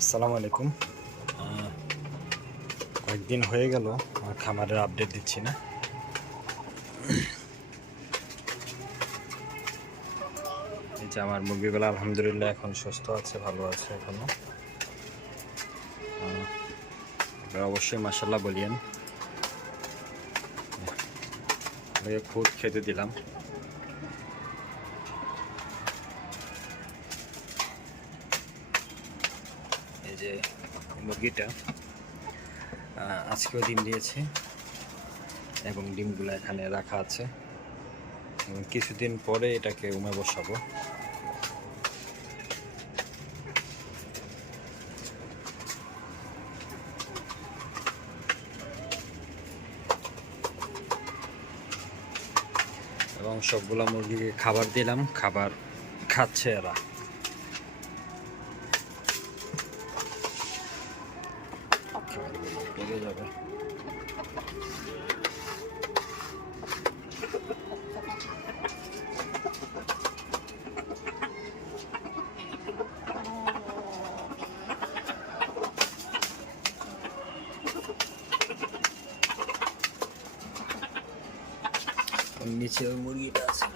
আসসালামু আলাইকুম। কয়েকদিন হয়ে গেল আমার খামারের আপডেট দিচ্ছি না। এই যে আমার মুরগিগুলো আলহামদুলিল্লাহ এখন সুস্থ আছে, ভালো আছে এখনো। আপনারা অবশ্যই মাশাআল্লাহ বলিয়েন। খুদ খেতে দিলাম। এই যে মুরগিটা আজকেও ডিম দিয়েছে এবং ডিমগুলো এখানে রাখা আছে এবং কিছুদিন পরে এটাকে উমে বসাবো। এবং সবগুলা মুরগিকে খাবার দিলাম, খাবার খাচ্ছে এরা। পেরে যাবে। নিচে ওই মুরগিটা আছে।